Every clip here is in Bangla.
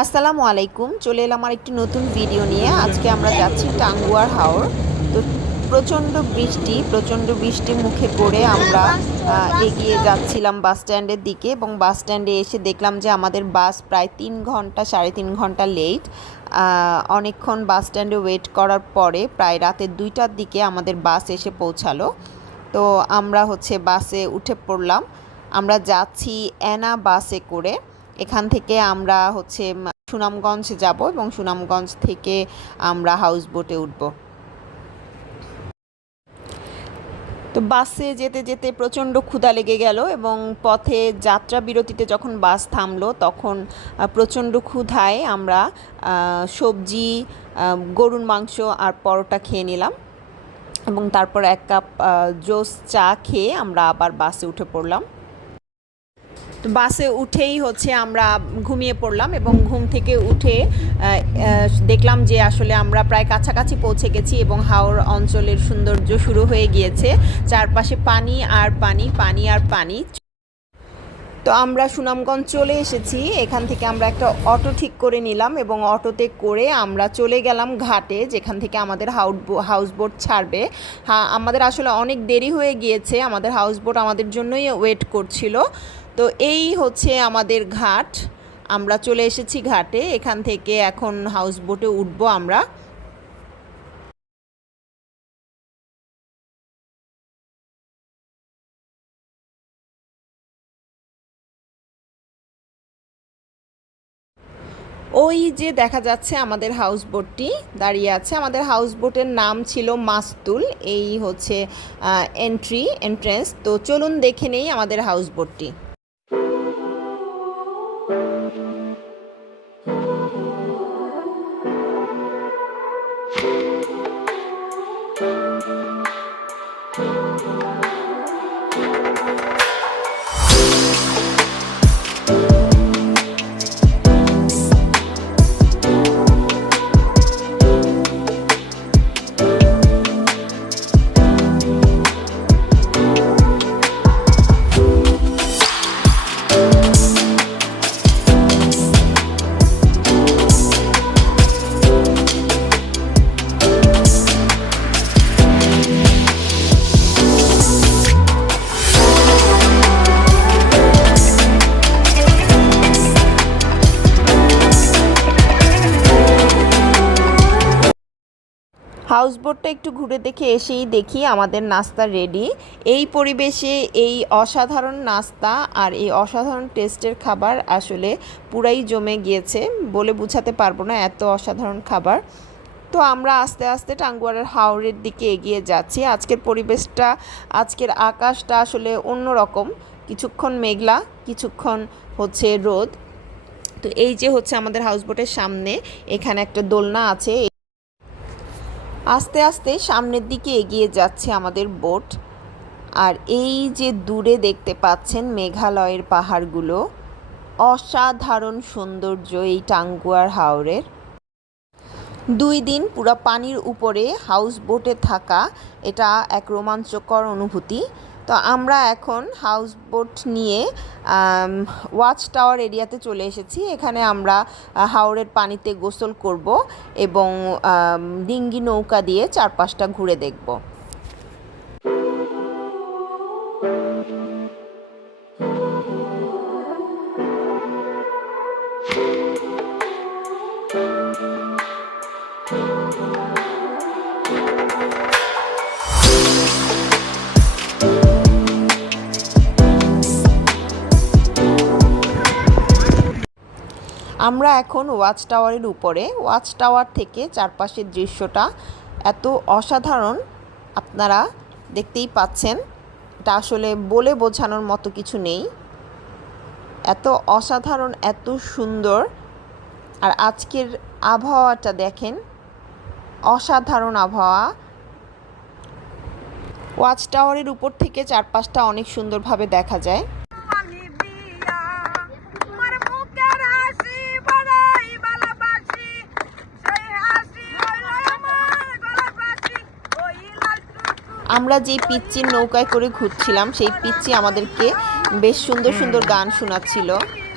আসসালামু আলাইকুম। চলে এলাম আর একটি নতুন ভিডিও নিয়ে। আজকে আমরা যাচ্ছি টাঙ্গুয়ার হাওর। তো প্রচণ্ড বৃষ্টি মুখে পড়ে আমরা এগিয়ে যাচ্ছিলাম বাস স্ট্যান্ডের দিকে, এবং বাস স্ট্যান্ডে এসে দেখলাম যে আমাদের বাস প্রায় 3 ঘন্টা 3.5 ঘন্টা লেট। অনেকক্ষণ বাস স্ট্যান্ডে ওয়েট করার পরে প্রায় রাতে 2টার দিকে আমাদের বাস এসে পৌঁছালো। তো আমরা বাসে উঠে পড়লাম। আমরা যাচ্ছি অ্যানা বাসে করে। এখান থেকে আমরা সুনামগঞ্জ যাব, এবং সুনামগঞ্জ থেকে আমরা হাউস বোটে উঠব। তো বাসে যেতে যেতে প্রচণ্ড ক্ষুধা লেগে গেল, এবং পথে যাত্রা বিরতিতে যখন বাস থামলো তখন প্রচণ্ড ক্ষুধায় আমরা সবজি, গরুর মাংস আর পরোটা খেয়ে নিলাম, এবং তারপর 1 কাপ জোস চা খেয়ে আমরা আবার বাসে উঠে পড়লাম। তো বাসে উঠেই আমরা ঘুমিয়ে পড়লাম, এবং ঘুম থেকে উঠে দেখলাম যে আসলে আমরা প্রায় কাছাকাছি পৌঁছে গেছি, এবং হাওর অঞ্চলের সৌন্দর্য শুরু হয়ে গিয়েছে। চারপাশে পানি আর পানি, পানি আর পানি। তো আমরা সুনামগঞ্জ চলে এসেছি। এখান থেকে আমরা একটা অটো ঠিক করে নিলাম, এবং অটোতে করে আমরা চলে গেলাম ঘাটে, যেখান থেকে আমাদের হাউস বোট ছাড়বে। আমাদের আসলে অনেক দেরি হয়ে গিয়েছে, আমাদের হাউস বোট আমাদের জন্যই ওয়েট করছিল। তো এই আমাদের ঘাট। আমরা চলে এসেছি ঘাটে। এখান থেকে এখন হাউস বোটে উঠবো আমরা। ওই যে দেখা যাচ্ছে আমাদের হাউস বোটটি দাঁড়িয়ে আছে। আমাদের হাউস বোটের নাম ছিল মাস্তুল। এই এন্ট্রেন্স। তো চলুন দেখে নেই আমাদের হাউস বোটটি। হাউস বোটটা একটু ঘুরে দেখে এসেই দেখি আমাদের নাস্তা রেডি। এই পরিবেশে এই অসাধারণ নাস্তা আর এই অসাধারণ টেস্টের খাবার আসলে পুরাই জমে গিয়েছে, বলে বোঝাতে পারবো না, এত অসাধারণ খাবার। তো আমরা আস্তে আস্তে টাঙ্গুয়ারের হাওরের দিকে এগিয়ে যাচ্ছি। আজকের আকাশটা আসলে অন্যরকম, কিছুক্ষণ মেঘলা, কিছুক্ষণ রোদ। তো এই যে আমাদের হাউস বোটের সামনে এখানে একটা দোলনা আছে। আস্তে আস্তে সামনের দিকে এগিয়ে যাচ্ছে আমাদের বোট। আর এই যে দূরে দেখতে পাচ্ছেন মেঘালয়ের পাহাড়গুলো, অসাধারণ সৌন্দর্য এই টাঙ্গুয়ার হাওরের। 2 দিন পুরো পানির উপরে হাউস বোটে থাকা, এটা এক রোমাঞ্চকর অনুভূতি। তো আমরা এখন হাউস বোট নিয়ে ওয়াচ টাওয়ার এরিয়াতে চলে এসেছি। এখানে আমরা হাওরের পানিতে গোসল করব, এবং ডিঙ্গি নৌকা দিয়ে চারপাশটা ঘুরে দেখব। আমরা এখন ওয়াচ টাওয়ারের উপরে। ওয়াচ টাওয়ার থেকে চারপাশের দৃশ্যটা এত অসাধারণ, আপনারা দেখতেই পাচ্ছেন। এটা আসলে বলে বোঝানোর মতো কিছু নেই, এত অসাধারণ, এত সুন্দর। আর আজকের আবহাওয়াটা দেখেন, অসাধারণ আবহাওয়া। ওয়াচ টাওয়ারের উপর থেকে চারপাশটা অনেক সুন্দরভাবে দেখা যায়। আমরা যেই পিচ্চির নৌকায় করে ঘুরছিলাম, সেই পিচ্চি আমাদেরকে বেশ সুন্দর সুন্দর গান শোনাচ্ছিল।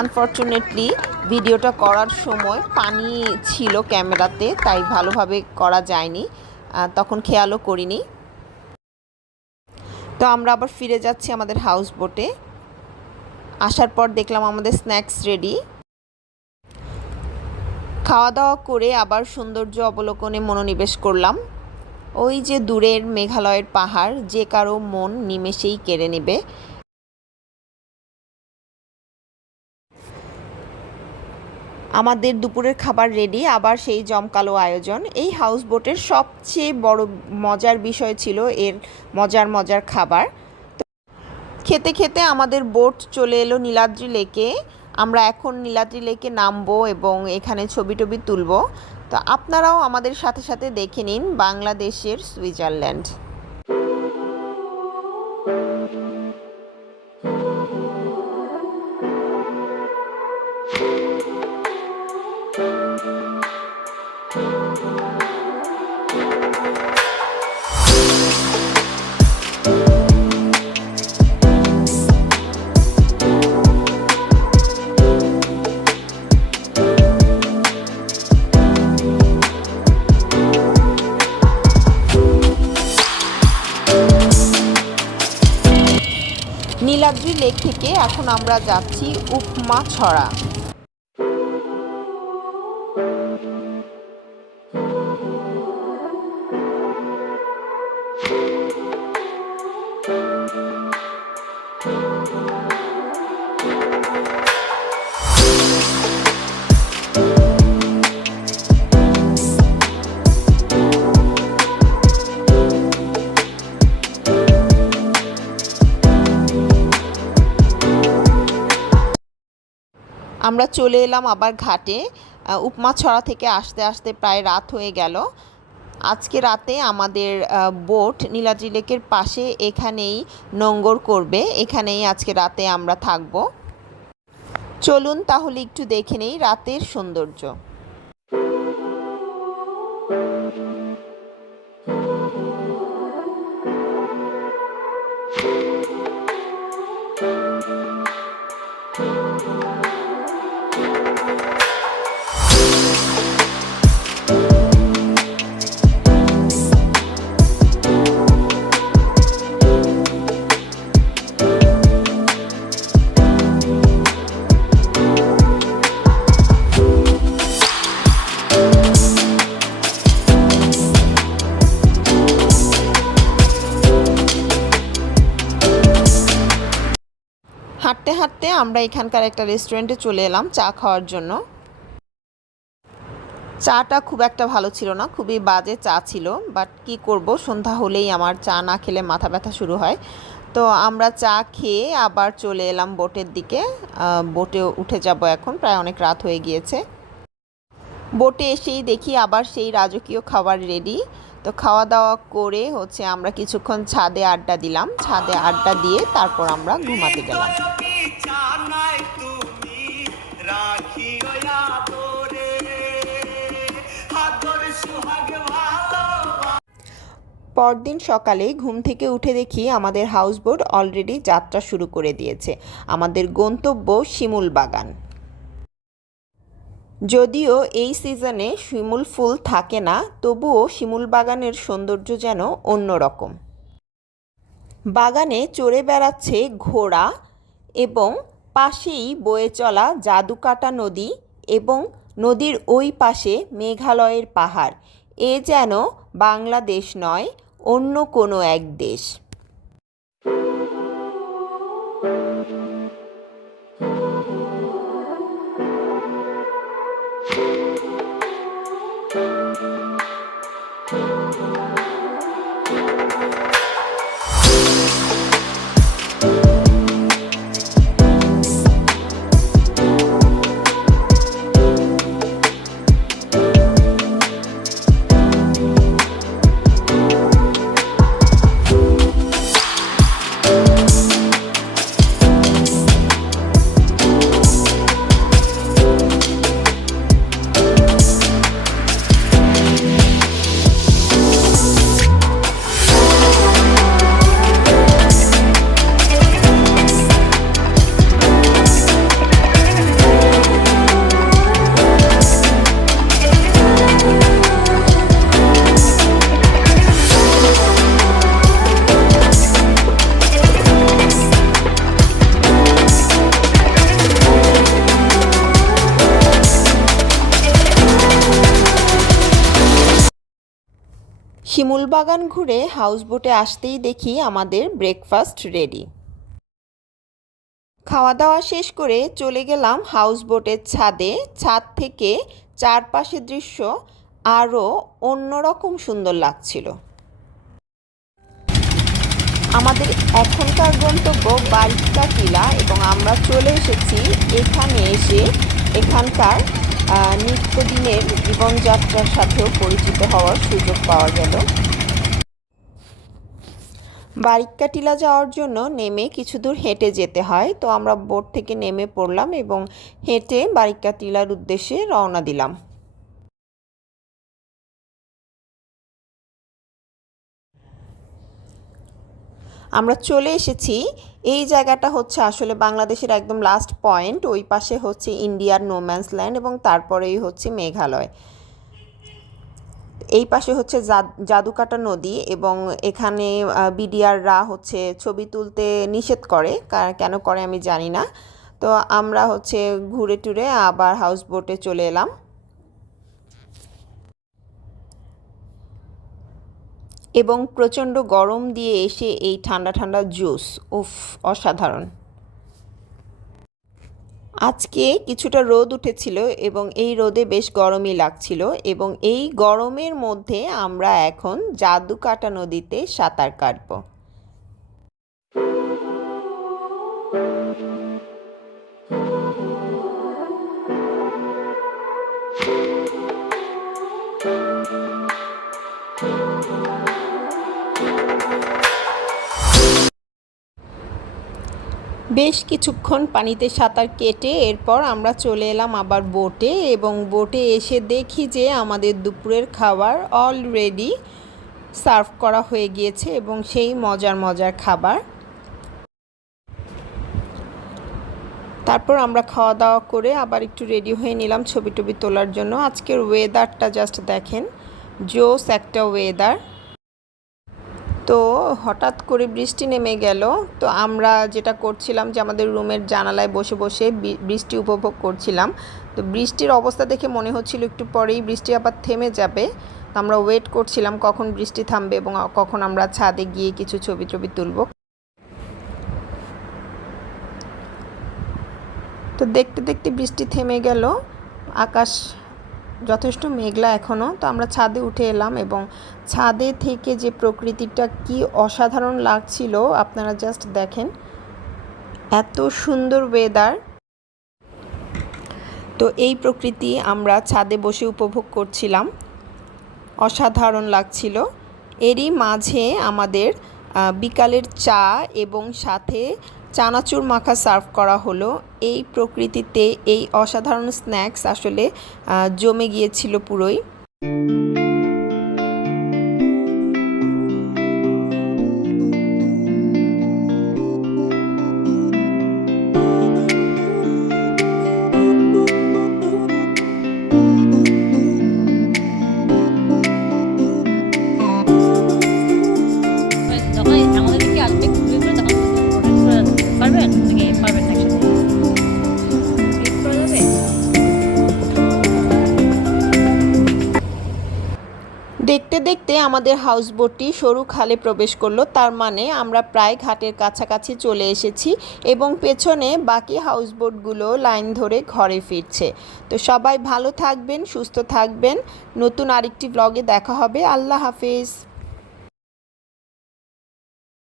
আনফর্চুনেটলি ভিডিওটা করার সময় পানি ছিল ক্যামেরাতে, তাই ভালোভাবে করা যায়নি, তখন খেয়ালও করিনি। তো আমরা আবার ফিরে যাচ্ছি আমাদের হাউস বোটে। আসার পর দেখলাম আমাদের স্ন্যাক্স রেডি। খাওয়া দাওয়া করে আবার সৌন্দর্য অবলোকনে মনোনিবেশ করলাম। ওই যে দূরের মেঘালয়ের পাহাড়, যে কারো মন নিমেষেই কেড়ে নেবে। আমাদের দুপুরের খাবার রেডি, আবার সেই জমকালো আয়োজন। এই হাউস বোটের সবচেয়ে বড় মজার বিষয় ছিল এর মজার মজার খাবার। তো খেতে খেতে আমাদের বোট চলে এলো নীলাদ্রি লেকে। আমরা এখন নীলাদ্রি লেকে নামবো এবং এখানে ছবি টবি তুলব। তো আপনারাও আমাদের সাথে সাথে দেখে নিন বাংলাদেশের সুইজারল্যান্ড। নীলাদ্রি লেক থেকে এখন আমরা যাচ্ছি উপমা ছড়া। আমরা চলে এলাম আবার ঘাটে। উপমা ছড়া থেকে আসতে আসতে প্রায় রাত হয়ে গেল। আজকে রাতে আমাদের বোট নীলাদ্রি লেকের পাশে এখানেই নোঙ্গর করবে, এখানেই আজকে রাতে আমরা থাকব। চলুন তাহলে একটু দেখে নেই রাতের সৌন্দর্য। হাঁটতে হাঁটতে আমরা এখানকার একটা রেস্টুরেন্টে চলে এলাম চা খাওয়ার জন্য। চাটা খুব একটা ভালো ছিল না, খুবই বাজে চা ছিল, বাট কি করব, সন্ধ্যা হলেই আমার চা না খেলে মাথা ব্যথা শুরু হয়। তো আমরা চা খেয়ে আবার চলে এলাম বোটের দিকে। বোটে উঠে যাব এখন, প্রায় অনেক রাত হয়ে গিয়েছে। বোটে এসেই দেখি আবার সেই রাজকীয় খাবার রেডি। তো খাওয়া দাওয়া করে আমরা কিছুক্ষণ ছাদে আড্ডা দিলাম। ছাদে আড্ডা দিয়ে তারপর আমরা ঘুমাতে গেলাম। পরদিন সকালে ঘুম থেকে উঠে দেখি আমাদের হাউসবোট অলরেডি যাত্রা শুরু করে দিয়েছে। আমাদের গন্তব্য শিমুল বাগান। যদিও এই সিজনে শিমুল ফুল থাকে না, তবুও শিমুল বাগানের সৌন্দর্য যেন অন্যরকম। বাগানে চড়ে বেড়াচ্ছে ঘোড়া এবং পাশেই বয়ে চলা জাদুকাটা নদী এবং নদীর ওই পাশে মেঘালয়ের পাহাড়। এ যেন বাংলাদেশ নয়, অন্য কোনো এক দেশ। শিমুল বাগান ঘুরে হাউসবোটে আসতেই দেখি আমাদের ব্রেকফাস্ট রেডি। খাওয়া দাওয়া শেষ করে চলে গেলাম হাউসবোটের ছাদে। ছাদ থেকে চারপাশের দৃশ্য আরও অন্যরকম সুন্দর লাগছিল। আমাদের এখনকার গন্তব্য বারিক্কা টিলা এবং আমরা চলে এসেছি। এখানে এসে এখানকার নিত্যদিনের জীবনযাত্রার সাথেও পরিচিত হওয়ার সুযোগ পাওয়া গেল। বারিক্কা টিলা যাওয়ার জন্য নেমে কিছু দূর হেঁটে যেতে হয়, তো আমরা বোট থেকে নেমে পড়লাম এবং হেঁটে বারিক্কা টিলার উদ্দেশ্যে রওনা দিলাম। আমরা চলে এসেছি। এই জায়গাটা হচ্ছে আসলে বাংলাদেশের একদম লাস্ট পয়েন্ট। ওই পাশে হচ্ছে ইন্ডিয়ার নোম্যান্স ল্যান্ড এবং তারপরেই হচ্ছে মেঘালয়। এই পাশে হচ্ছে জাদুকাটা নদী এবং এখানে বিডিআররা হচ্ছে ছবি তুলতে নিষেধ করে, কেন করে আমি জানি না। তো আমরা হচ্ছে ঘুরে টুরে আবার হাউস বোটে চলে এলাম এবং প্রচণ্ড গরম দিয়ে এসে এই ঠান্ডা ঠান্ডা জুস, উফ, অসাধারণ। আজকে কিছুটা রোদ উঠেছিল এবং এই রোদে বেশ গরমই লাগছিল এবং এই গরমের মধ্যে আমরা এখন জাদুকাটা নদীতে সাঁতার কাটব। বেশ কিছুক্ষণ পানিতে সাঁতার কেটে এরপর আমরা চলে এলাম আবার বোটে এবং বোটে এসে দেখি যে আমাদের দুপুরের খাবার অলরেডি সার্ভ করা হয়ে গিয়েছে এবং সেই মজার মজার খাবার। তারপর আমরা খাওয়া দাওয়া করে আবার একটু রেডি হয়ে নিলাম ছবি টবি তোলার জন্য। আজকের ওয়েদারটা জাস্ট দেখেন, জোস একটা ওয়েদার। তো হঠাৎ করে বৃষ্টি নেমে গেল। তো আমরা যেটা করছিলাম যে আমাদের রুমের জানালায় বসে বসে বৃষ্টি উপভোগ করছিলাম। তো বৃষ্টির অবস্থা দেখে মনে হচ্ছিল একটু পরেই বৃষ্টি আবার থেমে যাবে। তো আমরা ওয়েট করছিলাম কখন বৃষ্টি থামবে এবং কখন আমরা ছাদে গিয়ে কিছু ছবি টবি তুলব। তো দেখতে দেখতে বৃষ্টি থেমে গেল, আকাশ যথেষ্ট মেঘলা এখনও। তো আমরা ছাদে উঠে এলাম এবং ছাদে থেকে যে প্রকৃতিটা কি অসাধারণ লাগছিল আপনারা জাস্ট দেখেন, এত সুন্দর ওয়েদার। তো এই প্রকৃতি আমরা ছাদে বসে উপভোগ করছিলাম, অসাধারণ লাগছিল। এরই মাঝে আমাদের বিকালের চা এবং সাথে চানাচুর মাখা সার্ভ করা হলো। এই প্রকৃতিতে এই অসাধারণ স্ন্যাক্স আসলে জমে গিয়েছিল পুরোই। দেখতে দেখতে আমাদের হাউসবোটটি সরু খালে প্রবেশ করলো, তার মানে আমরা প্রায় ঘাটের কাছাকাছি চলে এসেছি এবং পেছনে বাকি হাউসবোটগুলো লাইন ধরে ঘরে ফিরছে। তো সবাই ভালো থাকবেন, সুস্থ থাকবেন। নতুন আরেকটি ব্লগে দেখা হবে। আল্লাহ হাফেজ।